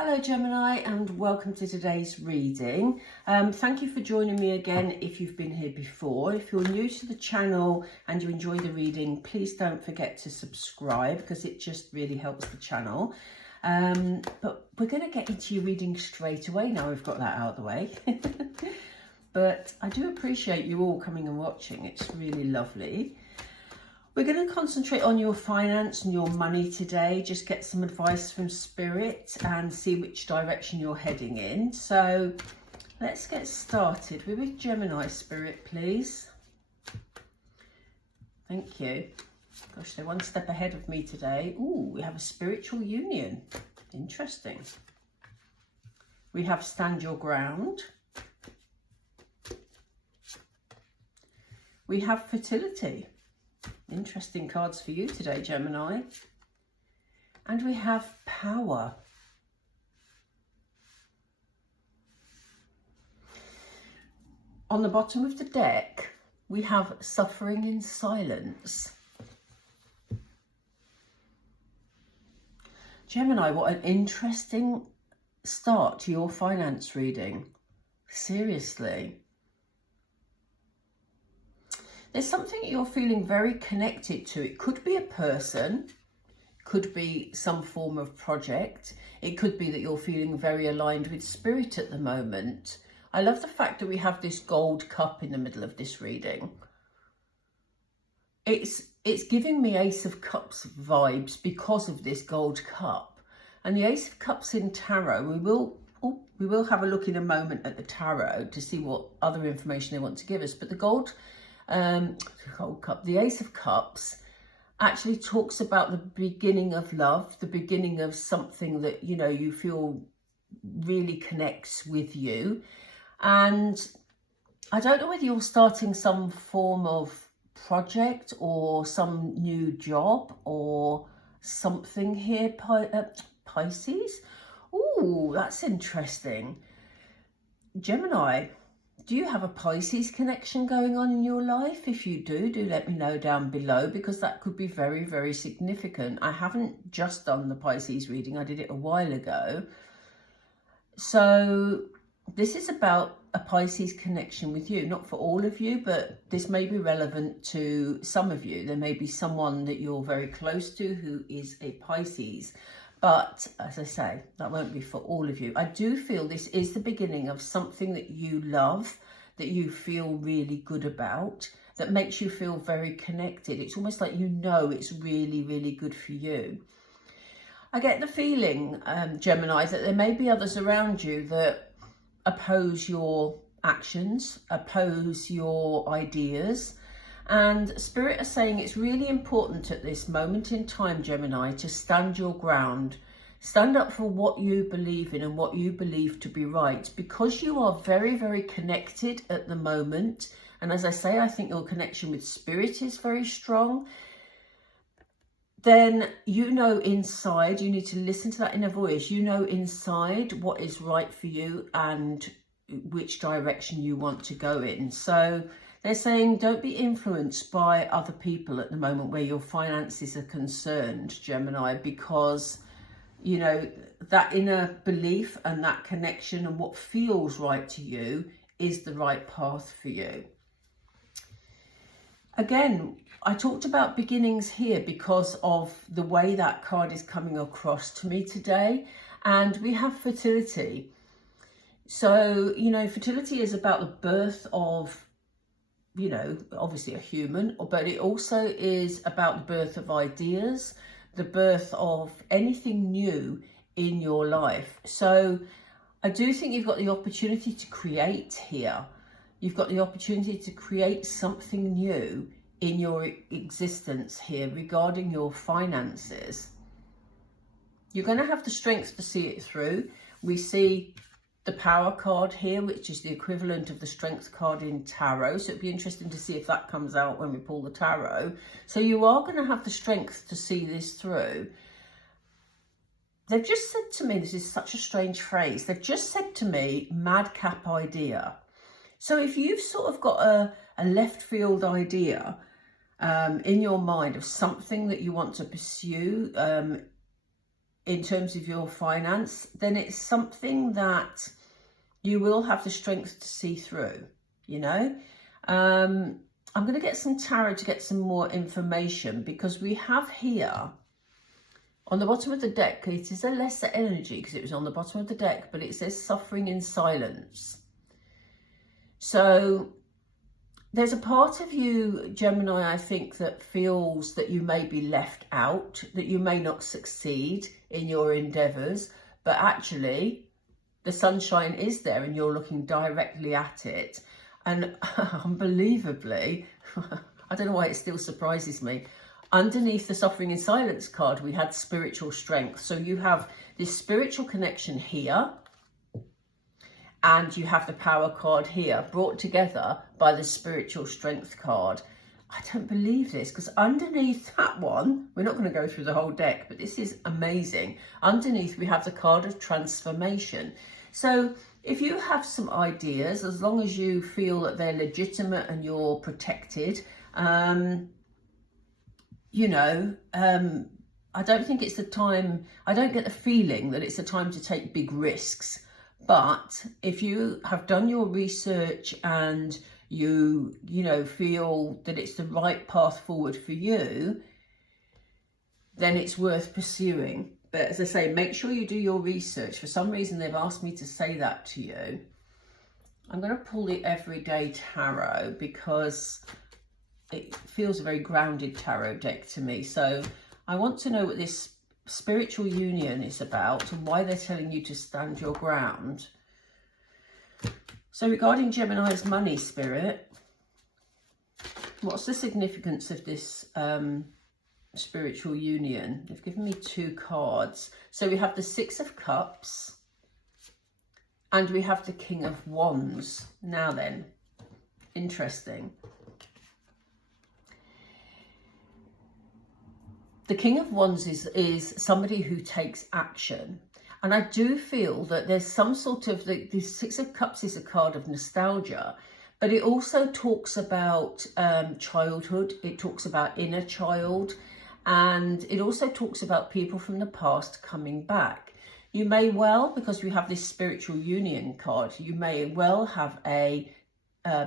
Hello Gemini, and welcome to today's reading. Thank you for joining me again if you've been here before. If you're new to the channel and you enjoy the reading, please don't forget to subscribe because it just really helps the channel. But we're going to get into your reading straight away now we've got that out of the way. But I do appreciate you all coming and watching. It's really lovely. We're going to concentrate on your finance and your money today, just get some advice from Spirit and see which direction you're heading in. So let's get started. We're with Gemini, Spirit, please. Thank you. Gosh, they're one step ahead of me today. Ooh, we have a spiritual union. Interesting. We have stand your ground. We have fertility. Interesting cards for you today, Gemini. And we have power. On the bottom of the deck, we have suffering in silence. Gemini, what an interesting start to your finance reading. Seriously. There's something you're feeling very connected to. It could be a person, could be some form of project. It could be that you're feeling very aligned with Spirit at the moment. I love the fact that we have this gold cup in the middle of this reading. It's giving me Ace of Cups vibes because of this gold cup. And the Ace of Cups in tarot, we will have a look in a moment at the tarot to see what other information they want to give us. But the gold cup, the Ace of Cups, actually talks about the beginning of love, the beginning of something that, you know, you feel really connects with you. And I don't know whether you're starting some form of project or some new job or something here, Pisces. Ooh, that's interesting. Gemini, do you have a Pisces connection going on in your life? If you do, let me know down below, because that could be very, very significant. I haven't just done the Pisces reading. I did it a while ago. So this is about a Pisces connection with you. Not for all of you, but this may be relevant to some of you. There may be someone that you're very close to who is a Pisces. But as I say, that won't be for all of you. I do feel this is the beginning of something that you love, that you feel really good about, that makes you feel very connected. It's almost like you know it's really, really good for you. I get the feeling, Gemini, that there may be others around you that oppose your actions, oppose your ideas. And Spirit are saying it's really important at this moment in time, Gemini, to stand your ground. Stand up for what you believe in and what you believe to be right, because you are very, very connected at the moment. And as I say, I think your connection with Spirit is very strong. Then you know inside, you need to listen to that inner voice. You know inside what is right for you and which direction you want to go in. So they're saying don't be influenced by other people at the moment where your finances are concerned, Gemini, because, you know, that inner belief and that connection and what feels right to you is the right path for you. Again, I talked about beginnings here because of the way that card is coming across to me today. And we have fertility. So, you know, fertility is about the birth of, you know, obviously a human, but it also is about the birth of ideas, the birth of anything new in your life. So I do think you've got the opportunity to create here. You've got the opportunity to create something new in your existence here regarding your finances. You're going to have the strength to see it through. We see the power card here, which is the equivalent of the strength card in tarot. So it'd be interesting to see if that comes out when we pull the tarot. So you are going to have the strength to see this through. They've just said to me, this is such a strange phrase, they've just said to me, madcap idea. So if you've sort of got a left field idea in your mind of something that you want to pursue in terms of your finance, then it's something that you will have the strength to see through, you know. I'm going to get some tarot to get some more information, because we have here on the bottom of the deck, it is a lesser energy because it was on the bottom of the deck, but it says suffering in silence. So there's a part of you, Gemini, I think, that feels that you may be left out, that you may not succeed in your endeavours, but actually the sunshine is there and you're looking directly at it. And unbelievably, I don't know why it still surprises me, underneath the suffering in silence card, we had spiritual strength. So you have this spiritual connection here, and you have the power card here, brought together by the spiritual strength card. I don't believe this, because underneath that one, we're not going to go through the whole deck, but this is amazing. Underneath, we have the card of transformation. So if you have some ideas, as long as you feel that they're legitimate and you're protected, you know, I don't think it's the time, I don't get the feeling that it's the time to take big risks. But if you have done your research and you know, feel that it's the right path forward for you, then it's worth pursuing. But as I say, make sure you do your research. For some reason, they've asked me to say that to you. I'm going to pull the Everyday Tarot because it feels a very grounded tarot deck to me. So I want to know what this spiritual union is about and why they're telling you to stand your ground. So regarding Gemini's money spirit, what's the significance of this spiritual union? They've given me two cards. So we have the Six of Cups and we have the King of Wands. Now then, interesting. The King of Wands is somebody who takes action. And I do feel that there's some sort of, the Six of Cups is a card of nostalgia, but it also talks about childhood. It talks about inner child. And it also talks about people from the past coming back. You may well, because we have this spiritual union card, you may well have a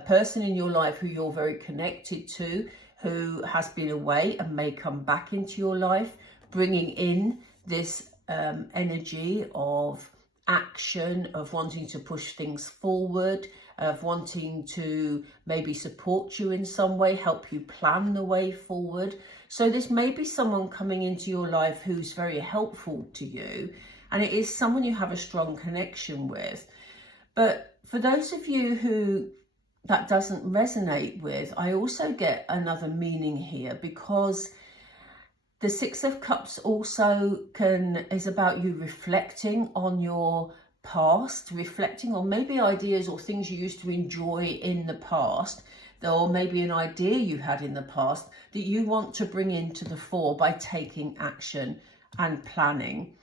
person in your life who you're very connected to, who has been away and may come back into your life, bringing in this energy of action, of wanting to push things forward, of wanting to maybe support you in some way, help you plan the way forward. So this may be someone coming into your life who's very helpful to you, and it is someone you have a strong connection with. But for those of you who that doesn't resonate with, I also get another meaning here, because the Six of Cups also is about you reflecting on your past, reflecting on maybe ideas or things you used to enjoy in the past, or maybe an idea you had in the past that you want to bring into the fore by taking action and planning.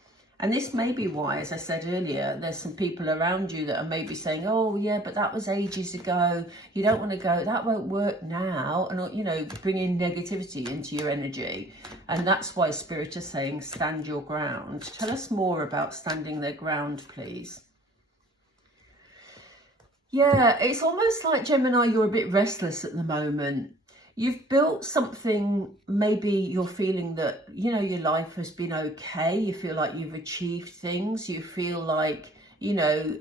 And this may be why, as I said earlier, there's some people around you that are maybe saying, oh yeah, but that was ages ago. You don't want to go, that won't work now. And, you know, bringing negativity into your energy. And that's why Spirit is saying, stand your ground. Tell us more about standing their ground, please. Yeah, it's almost like, Gemini, you're a bit restless at the moment. You've built something, maybe you're feeling that, you know, your life has been okay. You feel like you've achieved things. You feel like, you know,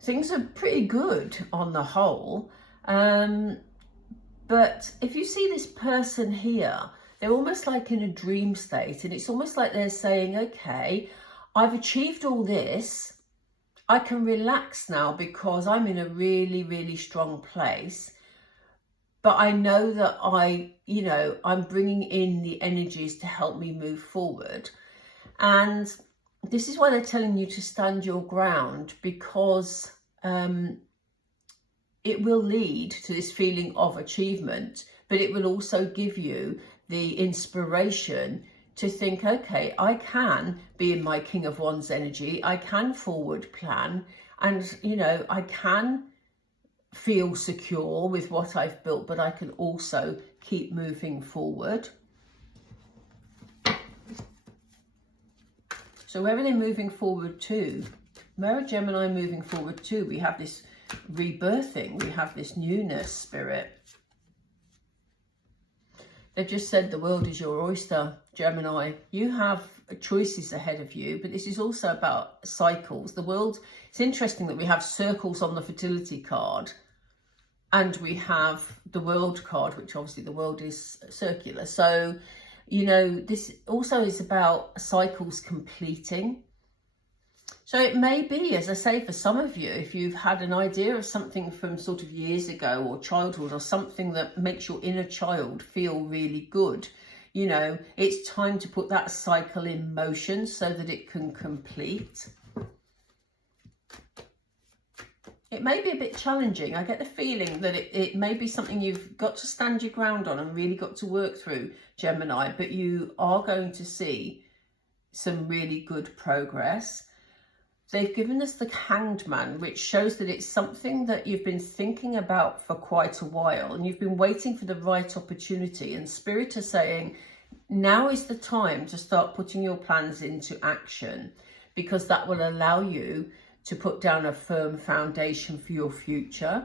things are pretty good on the whole. But if you see this person here, they're almost like in a dream state. And it's almost like they're saying, okay, I've achieved all this. I can relax now because I'm in a really, really strong place. But I know that I'm bringing in the energies to help me move forward. And this is why they're telling you to stand your ground, because it will lead to this feeling of achievement, but it will also give you the inspiration to think, okay, I can be in my King of Wands energy. I can forward plan, and, you know, I can feel secure with what I've built, but I can also keep moving forward. So where are they moving forward to? Where are Gemini moving forward to? We have this rebirthing. We have this newness, Spirit. They've just said the world is your oyster, Gemini. You have choices ahead of you, but this is also about cycles. The world, it's interesting that we have circles on the fertility card and we have the world card, which obviously the world is circular. So, you know, this also is about cycles completing. So it may be, as I say, for some of you, if you've had an idea of something from sort of years ago or childhood or something that makes your inner child feel really good, you know, it's time to put that cycle in motion so that it can complete. It may be a bit challenging. I get the feeling that it may be something you've got to stand your ground on and really got to work through, Gemini, but you are going to see some really good progress. They've given us the Hanged Man, which shows that it's something that you've been thinking about for quite a while and you've been waiting for the right opportunity. And Spirit are saying, now is the time to start putting your plans into action, because that will allow you to put down a firm foundation for your future.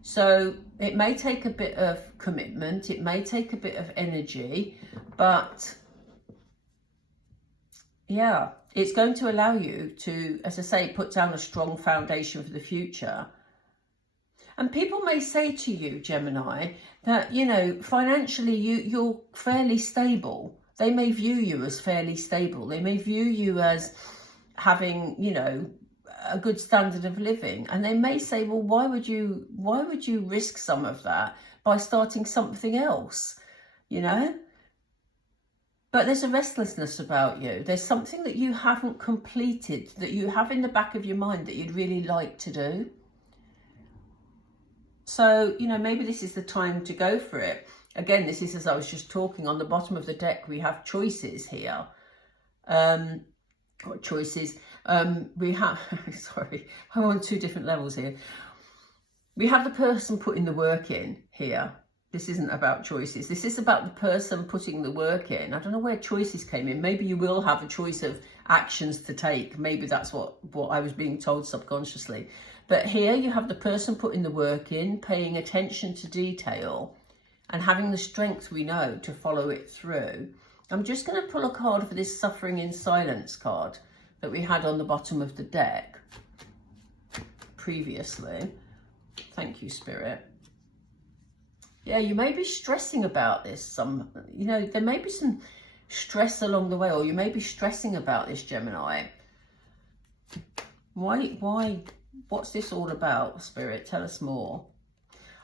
So it may take a bit of commitment, it may take a bit of energy, but yeah, it's going to allow you to, as I say, put down a strong foundation for the future. And people may say to you, Gemini, that, you know, financially you're fairly stable. They may view you as fairly stable. They may view you as having, you know, a good standard of living. And they may say, well, why would you risk some of that by starting something else, you know? But there's a restlessness about you. There's something that you haven't completed, that you have in the back of your mind that you'd really like to do. So, you know, maybe this is the time to go for it. Again, this is, as I was just talking, on the bottom of the deck, we have choices here. What choices? We have, sorry, I'm on two different levels here. We have the person putting the work in here. This isn't about choices. This is about the person putting the work in. I don't know where choices came in. Maybe you will have a choice of actions to take. Maybe that's what I was being told subconsciously. But here you have the person putting the work in, paying attention to detail and having the strength, we know, to follow it through. I'm just going to pull a card for this Suffering in Silence card that we had on the bottom of the deck previously. Thank you, Spirit. Yeah, you may be stressing about this. You know, there may be some stress along the way, or you may be stressing about this, Gemini. Why? What's this all about, Spirit? Tell us more.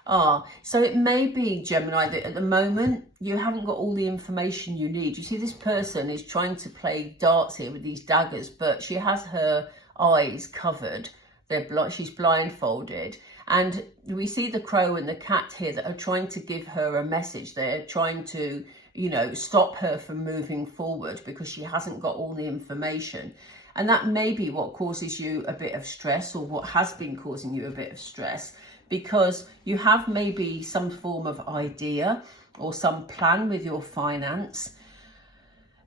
So it may be, Gemini, that at the moment you haven't got all the information you need. You see, this person is trying to play darts here with these daggers, but she has her eyes covered. She's blindfolded. And we see the crow and the cat here that are trying to give her a message. They're trying to, you know, stop her from moving forward because she hasn't got all the information. And that may be what causes you a bit of stress, or what has been causing you a bit of stress, because you have maybe some form of idea or some plan with your finance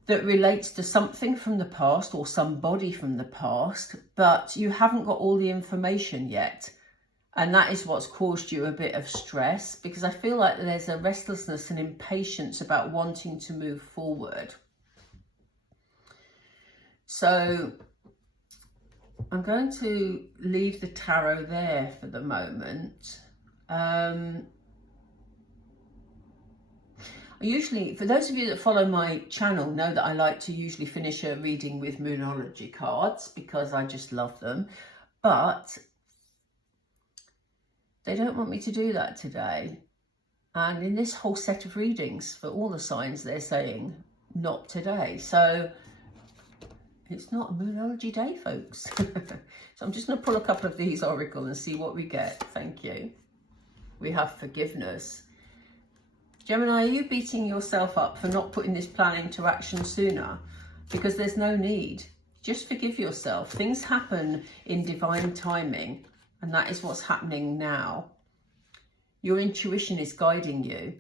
that relates to something from the past or somebody from the past, but you haven't got all the information yet. And that is what's caused you a bit of stress, because I feel like there's a restlessness and impatience about wanting to move forward. So I'm going to leave the tarot there for the moment. Usually, for those of you that follow my channel, know that I like to usually finish a reading with Moonology cards because I just love them. But they don't want me to do that today. And in this whole set of readings for all the signs, they're saying not today. So it's not a Moonology day, folks. So I'm just going to pull a couple of these oracle and see what we get. Thank you. We have forgiveness. Gemini, are you beating yourself up for not putting this plan into action sooner? Because there's no need. Just forgive yourself. Things happen in divine timing, and that is what's happening now. Your intuition is guiding you.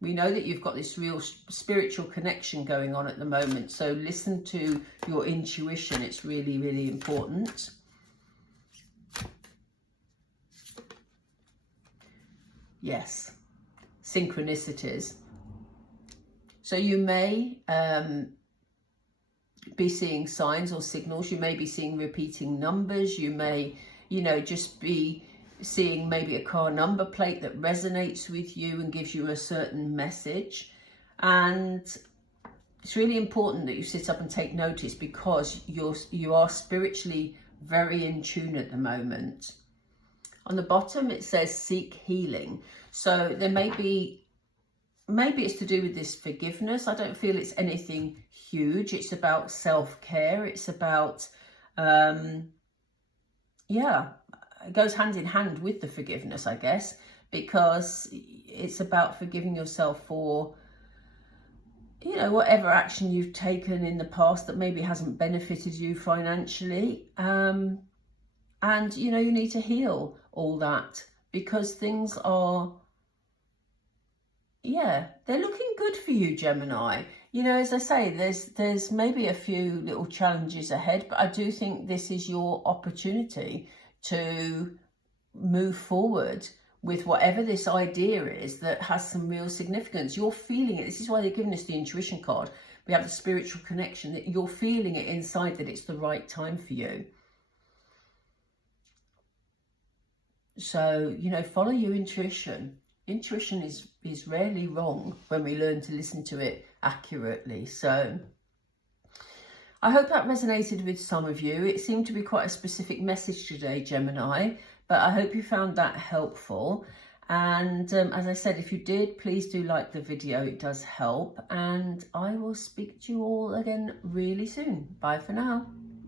We know that you've got this real spiritual connection going on at the moment. So listen to your intuition. It's really, really important. Yes. Synchronicities. So you may be seeing signs or signals. You may be seeing repeating numbers. You may, you know, just be seeing maybe a car number plate that resonates with you and gives you a certain message. And it's really important that you sit up and take notice, because you are spiritually very in tune at the moment. On the bottom it says seek healing. So there maybe it's to do with this forgiveness. I don't feel it's anything huge. It's about self-care. It's about yeah, it goes hand in hand with the forgiveness, I guess, because it's about forgiving yourself for, you know, whatever action you've taken in the past that maybe hasn't benefited you financially. And, you know, you need to heal all that, because things are, yeah, they're looking good for you, Gemini. You know, as I say, there's maybe a few little challenges ahead, but I do think this is your opportunity to move forward with whatever this idea is that has some real significance. You're feeling it. This is why they're giving us the intuition card. We have the spiritual connection, that you're feeling it inside, that it's the right time for you. So, you know, follow your intuition. Intuition is rarely wrong when we learn to listen to it accurately. So I hope that resonated with some of you. It seemed to be quite a specific message today, Gemini, but I hope you found that helpful. And as I said, if you did, please do like the video. It does help. And I will speak to you all again really soon. Bye for now.